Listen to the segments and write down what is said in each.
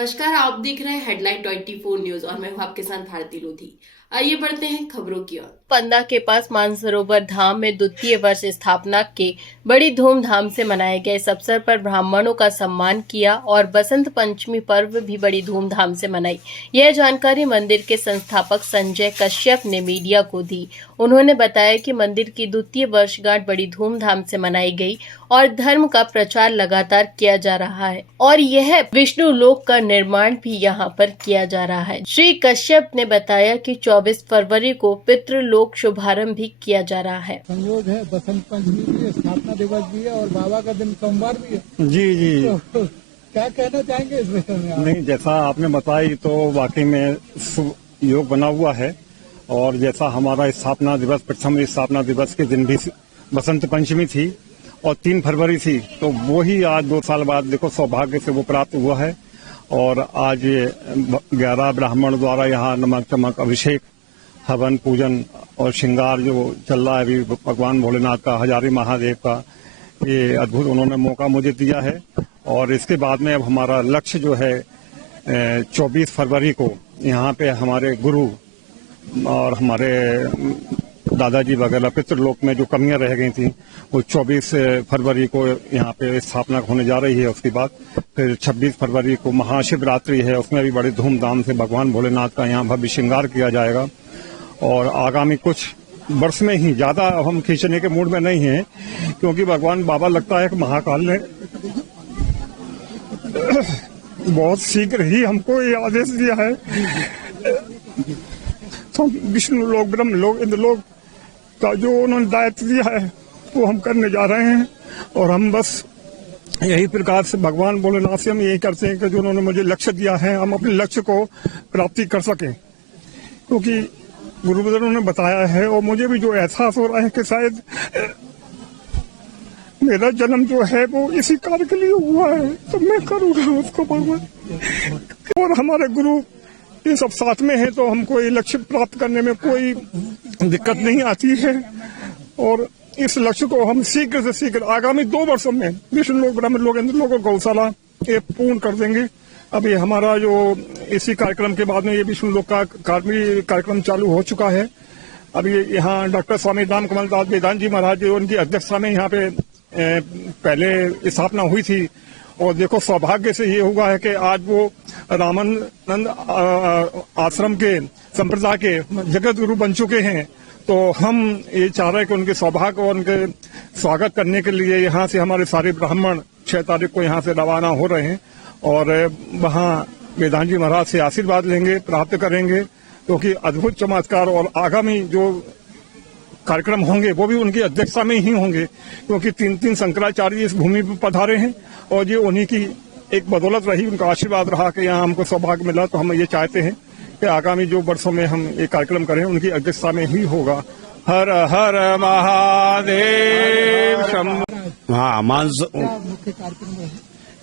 नमस्कार, आप देख रहे हैं हेडलाइन 24 न्यूज और मैं हूं आपके साथ भारती लोधी। आइए बढ़ते हैं खबरों की ओर। पंदा के पास मानसरोवर धाम में द्वितीय वर्ष स्थापना के बड़ी धूमधाम से मनाए गए इस अवसर पर ब्राह्मणों का सम्मान किया और बसंत पंचमी पर्व भी बड़ी धूमधाम से मनाई। यह जानकारी मंदिर के संस्थापक संजय कश्यप ने मीडिया को दी। उन्होंने बताया कि मंदिर की द्वितीय वर्षगांठ बड़ी धूमधाम से मनाई गई और धर्म का प्रचार लगातार किया जा रहा है और यह विष्णु लोक का निर्माण भी यहाँ पर किया जा रहा है। श्री कश्यप ने बताया कि 24 फरवरी को पितृलोक शुभारंभ भी किया जा रहा है। संयोग है, बसंत पंचमी भी है, स्थापना दिवस भी है और बाबा का दिन सोमवार भी है। जी तो क्या कहना चाहेंगे इस विषय में आप? नहीं, जैसा आपने बताई तो वाकई में योग बना हुआ है और जैसा हमारा स्थापना दिवस, प्रथम स्थापना दिवस के दिन भी बसंत पंचमी थी और 3 फरवरी थी, तो वो ही आज 2 साल बाद देखो सौभाग्य से वो प्राप्त हुआ है। और आज 11 ब्राह्मण द्वारा यहाँ नमक चमक अभिषेक, हवन, पूजन और श्रृंगार जो चल रहा है अभी भगवान भोलेनाथ का, हजारी महादेव का, ये अद्भुत उन्होंने मौका मुझे दिया है। और इसके बाद में अब हमारा लक्ष्य जो है 24 फरवरी को यहाँ पे हमारे गुरु और हमारे दादाजी वगैरह पितृलोक में जो कमियां रह गई थी वो 24 फरवरी को यहाँ पे स्थापना होने जा रही है। उसके बाद फिर 26 फरवरी को महाशिवरात्रि है, उसमें भी बड़े धूमधाम से भगवान भोलेनाथ का यहाँ भव्य श्रृंगार किया जाएगा। और आगामी कुछ वर्ष में ही, ज्यादा हम खींचने के मूड में नहीं है क्योंकि भगवान बाबा लगता है कि महाकाल ने बहुत शीघ्र ही हमको ये आदेश दिया है तो विष्णु लोक, ब्रह्म लोक, इंद्र लोक का जो उन्होंने दायित्व दिया है वो हम करने जा रहे हैं। और हम बस यही प्रकार से भगवान भोलेनाथ से हम यही करते हैं कि जो उन्होंने मुझे लक्ष्य दिया है हम अपने लक्ष्य को प्राप्ति कर सकें, क्योंकि गुरुदेव ने बताया है और मुझे भी जो एहसास हो रहा है कि शायद मेरा जन्म जो है वो इसी कार्य के लिए हुआ है, तो मैं करूँगा उसको भगवान। और हमारे गुरु ये सब साथ में है तो हमको ये लक्ष्य प्राप्त करने में कोई दिक्कत नहीं आती है। और इस लक्ष्य को हम शीघ्र से शीघ्र आगामी 2 वर्षों में विष्णु लोक, ब्रह्म लोक, इंद्र लोक और गौशाला ये पूर्ण कर देंगे। अभी हमारा जो इसी कार्यक्रम के बाद में ये विष्णु लोक का कार्यक्रम चालू हो चुका है। अभी यहाँ डॉक्टर स्वामी राम कमल दास वेदांत जी महाराज, उनकी अध्यक्षता में यहाँ पे पहले स्थापना हुई थी। और देखो सौभाग्य से ये हुआ है कि आज वो रामानंद आश्रम के संप्रदाय के जगत गुरु बन चुके हैं। तो हम ये चाह रहे हैं कि उनके सौभाग्य और उनके स्वागत करने के लिए यहाँ से हमारे सारे ब्राह्मण 6 तारीख को यहाँ से रवाना हो रहे हैं और वहाँ वेदांत जी महाराज से आशीर्वाद लेंगे, प्राप्त करेंगे, क्योंकि अद्भुत चमत्कार और आगामी जो कार्यक्रम होंगे वो भी उनकी अध्यक्षता में ही होंगे, क्योंकि 3 शंकराचार्य इस भूमि पर पधारे हैं और ये उन्हीं की एक बदौलत रही, उनका आशीर्वाद रहा कि यहाँ हमको सौभाग्य मिला। तो हम ये चाहते हैं कि आगामी जो वर्षों में हम ये कार्यक्रम करें उनकी अध्यक्षता में ही होगा। हर हर महादेव शंभो। हाँ, मुख्य कार्यक्रम है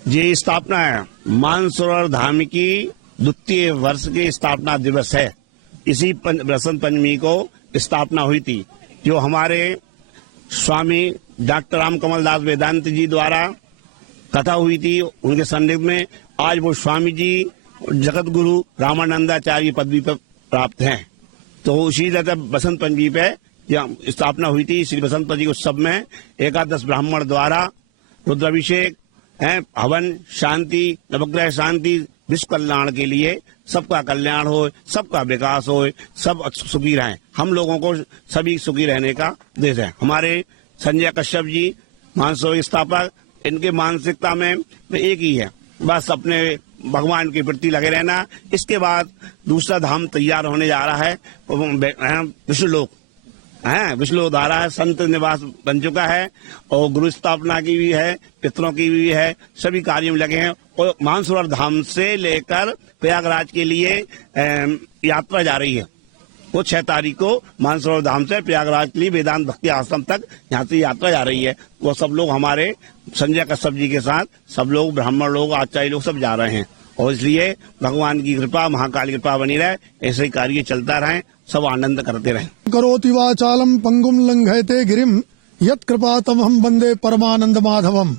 ये स्थापना है मानसरोवर धाम की द्वितीय वर्ष की स्थापना दिवस है। इसी बसंत पंचमी को स्थापना हुई थी, जो हमारे स्वामी डॉक्टर राम कमल दास वेदांत जी द्वारा कथा हुई थी। उनके संदिग्ध में आज वो स्वामी जी जगत गुरु रामानंदाचार्य पदवी पर प्राप्त हैं। तो उसी तरह बसंत पंचमी पे स्थापना हुई थी। श्री बसंत पंचमी उत्सव में 11 ब्राह्मण द्वारा रुद्राभिषेक, हवन, शांति, नवग्रह शांति, विश्व कल्याण के लिए, सबका कल्याण हो, सबका विकास हो, सब सुखी रहें। हम लोगों को सभी सुखी रहने का देश है। हमारे संजय कश्यप जी मानसरोवर स्थापक, इनके मानसिकता में एक ही है, बस अपने भगवान के प्रति लगे रहना। इसके बाद दूसरा धाम तैयार होने जा रहा है, विष्णु लोक विष्णु लोक आ रहा है, संत निवास बन चुका है और गुरु स्थापना की भी है, पितरों की भी है, सभी कार्यों में लगे हैं। और मानसरोवर धाम से लेकर प्रयागराज के लिए यात्रा जा रही है। वो 6 तारीख को मानसरोवर धाम से प्रयागराज के लिए वेदांत भक्ति आश्रम तक यहाँ से यात्रा जा रही है। वो सब लोग हमारे संजय कश्यप जी के साथ सब लोग ब्राह्मण लोग, आचार्य लोग सब जा रहे हैं। और इसलिए भगवान की कृपा, महाकाल की कृपा बनी रहे, ऐसे ही कार्य चलता रहे, सब आनंद करते रहें। करोति वाचालम पंगुम लंघयते गिरिम यत् कृपातमहं वंदे परमानंद माधवम।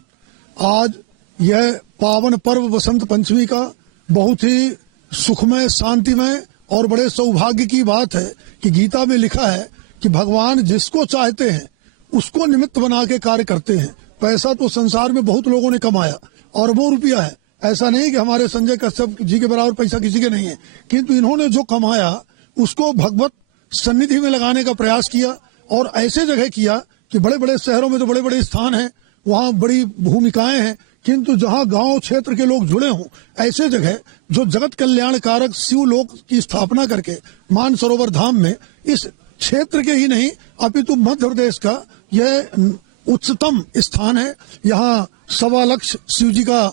आज यह पावन पर्व बसंत पंचमी का बहुत ही सुखमय, शांतिमय और बड़े सौभाग्य की बात है कि गीता में लिखा है कि भगवान जिसको चाहते हैं उसको निमित्त बना के कार्य करते हैं। पैसा तो संसार में बहुत लोगों ने कमाया, अरबों रुपया है, ऐसा नहीं कि हमारे संजय कश्यप जी के बराबर पैसा किसी के नहीं है, किंतु इन्होंने जो कमाया उसको भगवत सन्निधि में लगाने का प्रयास किया और ऐसे जगह किया कि बड़े बड़े शहरों में तो बड़े बड़े स्थान हैं, वहाँ बड़ी भूमिकाएं हैं, किंतु जहाँ गांव क्षेत्र के लोग जुड़े हों ऐसे जगह जो जगत कल्याण कारक शिवलोक की स्थापना करके मानसरोवर धाम में इस क्षेत्र के ही नहीं अपितु मध्य प्रदेश का यह उच्चतम स्थान है। यहाँ 1.25 लाख शिव जी का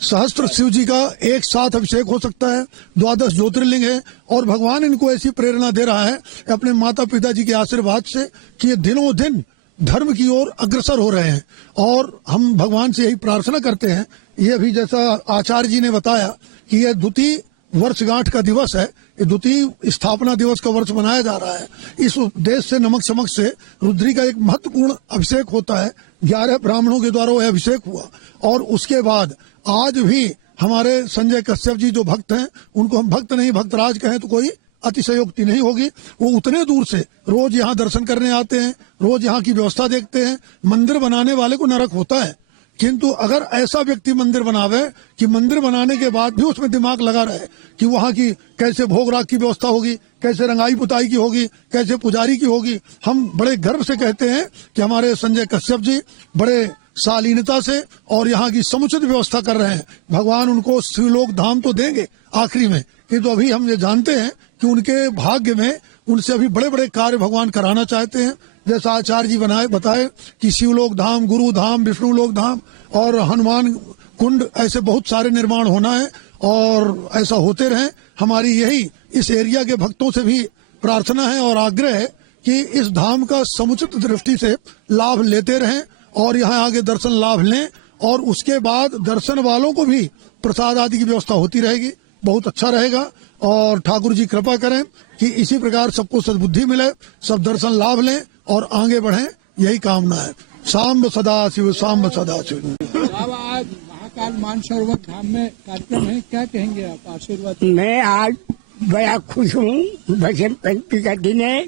सहस्त्र शिव जी का एक साथ अभिषेक हो सकता है। 12 ज्योतिर्लिंग है और भगवान इनको ऐसी प्रेरणा दे रहा है अपने माता पिता जी के आशीर्वाद से कि ये दिनों दिन धर्म की ओर अग्रसर हो रहे हैं। और हम भगवान से यही प्रार्थना करते हैं, ये अभी जैसा आचार्य जी ने बताया कि यह द्वितीय वर्षगांठ का दिवस है, ये द्वितीय स्थापना दिवस का वर्ष मनाया जा रहा है। इस उद्देश्य से नमक समक से रुद्री का एक महत्वपूर्ण अभिषेक होता है। 11 ब्राह्मणों के द्वारा वह अभिषेक हुआ और उसके बाद आज भी हमारे संजय कश्यप जी जो भक्त हैं, उनको हम भक्त नहीं भक्तराज कहें तो कोई अतिशयोक्ति नहीं होगी। वो उतने दूर से रोज यहाँ दर्शन करने आते हैं, रोज यहाँ की व्यवस्था देखते हैं। मंदिर बनाने वाले को नरक होता है, किंतु अगर ऐसा व्यक्ति मंदिर बनावे कि मंदिर बनाने के बाद भी उसमें दिमाग लगा रहे कि वहाँ की कैसे भोग राग की व्यवस्था होगी, कैसे रंगाई पुताई की होगी, कैसे पुजारी की होगी। हम बड़े गर्व से कहते हैं कि हमारे संजय कश्यप जी बड़े शालीनता से और यहाँ की समुचित व्यवस्था कर रहे हैं। भगवान उनको शिवलोक धाम तो देंगे आखिरी में, किंतु अभी हम ये जानते हैं कि उनके भाग्य में उनसे अभी बड़े बड़े कार्य भगवान कराना चाहते हैं। जैसा आचार्य जी बताए कि शिवलोक धाम, गुरु धाम, विष्णु लोक धाम और हनुमान कुंड ऐसे बहुत सारे निर्माण होना है और ऐसा होते रहे। हमारी यही इस एरिया के भक्तों से भी प्रार्थना है और आग्रह है कि इस धाम का समुचित दृष्टि से लाभ लेते रहें और यहाँ आगे दर्शन लाभ लें और उसके बाद दर्शन वालों को भी प्रसाद आदि की व्यवस्था होती रहेगी। बहुत अच्छा रहेगा और ठाकुर जी कृपा करें कि इसी प्रकार सबको सद्बुद्धि मिले, सब दर्शन लाभ लें और आगे बढ़ें, यही कामना है। सांब सदाशिव, सांब सदाशिव। बाबा आज महाकाल मानसरोवर धाम में कार्यक्रम है, क्या कहेंगे आप? आशीर्वाद। मैं आज बड़ा खुश हूँ, भजन पंक्ति का दिन है।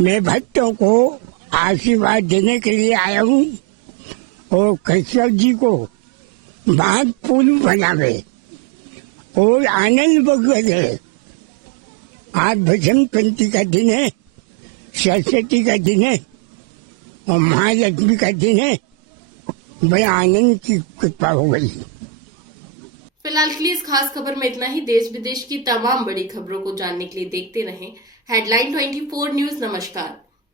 मैं भक्तों को आशीर्वाद देने के लिए आया हूँ और कश्यप जी को महत्वपूर्ण बनावे और आनंद भगवत है। आज भजन पंक्ति का दिन है, सरस्वती का दिन है और महालक्ष्मी का दिन है। बड़े आनंद की कृपा हो गई। फिलहाल के लिए इस खास खबर में इतना ही। देश विदेश की तमाम बड़ी खबरों को जानने के लिए देखते रहें हेडलाइन 24 न्यूज। नमस्कार।